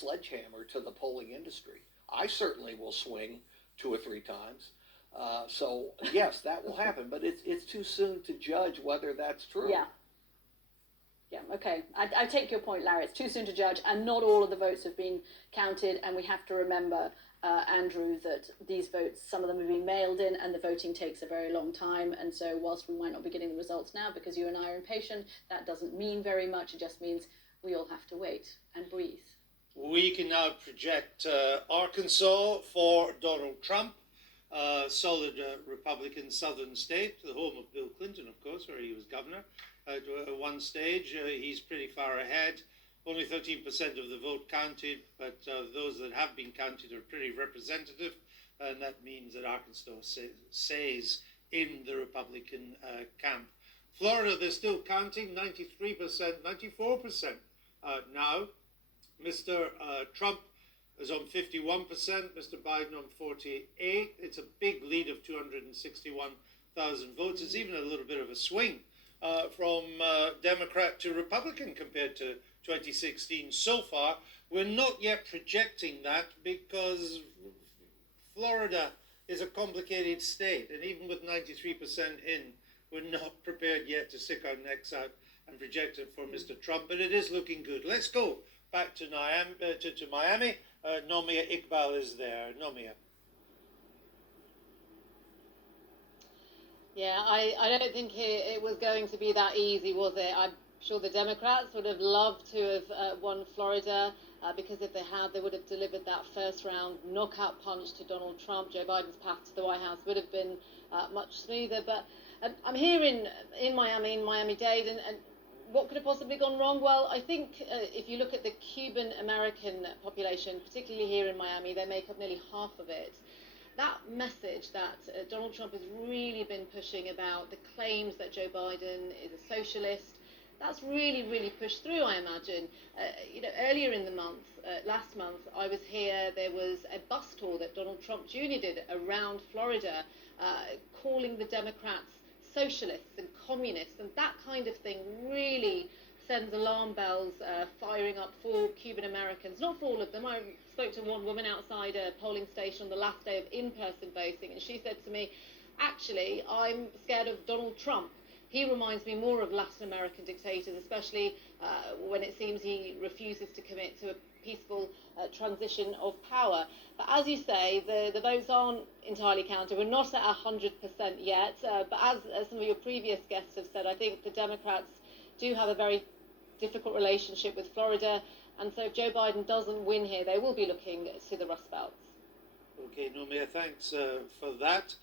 sledgehammer to the polling industry. I certainly will swing 2 or 3 times. So yes, that will happen, but it's too soon to judge whether that's true. Yeah. Yeah, okay. I take your point, Larry. It's too soon to judge, and not all of the votes have been counted. And we have to remember, Andrew, that these votes, some of them have been mailed in, and the voting takes a very long time. And so, whilst we might not be getting the results now because you and I are impatient, that doesn't mean very much. It just means we all have to wait and breathe. We can now project Arkansas for Donald Trump, solid Republican southern state, the home of Bill Clinton, of course, where he was governor. At one stage, he's pretty far ahead. Only 13% of the vote counted, but those that have been counted are pretty representative, and that means that Arkansas stays in the Republican camp. Florida, they're still counting, 93%, 94% now. Mr. Trump is on 51%, Mr. Biden on 48%. It's a big lead of 261,000 votes. It's even a little bit of a swing from Democrat to Republican compared to 2016 so far. We're not yet projecting that because Florida is a complicated state, and even with 93% in, we're not prepared yet to stick our necks out and project it for Mr. Trump, but it is looking good. Let's go back to Miami. Nomia Iqbal is there. Nomia. Yeah, I don't think it was going to be that easy, was it? I'm sure the Democrats would have loved to have won Florida because if they had, they would have delivered that first round knockout punch to Donald Trump. Joe Biden's path to the White House would have been much smoother. But I'm here in Miami-Dade, and what could have possibly gone wrong? Well, I think if you look at the Cuban-American population, particularly here in Miami, they make up nearly half of it. That message that Donald Trump has really been pushing about the claims that Joe Biden is a socialist, that's really, really pushed through, I imagine. Earlier in the month, last month, I was here, there was a bus tour that Donald Trump Jr. did around Florida, calling the Democrats socialists and communists, and that kind of thing really sends alarm bells firing up for Cuban Americans. Not for all of them. I spoke to one woman outside a polling station on the last day of in-person voting, and she said to me, actually, I'm scared of Donald Trump. He reminds me more of Latin American dictators, especially when it seems he refuses to commit to a peaceful transition of power. But as you say, the votes aren't entirely counted. We're not at 100% yet. But as some of your previous guests have said, I think the Democrats do have a very difficult relationship with Florida. And so if Joe Biden doesn't win here, they will be looking to the Rust Belt. Okay, Nomia, thanks for that.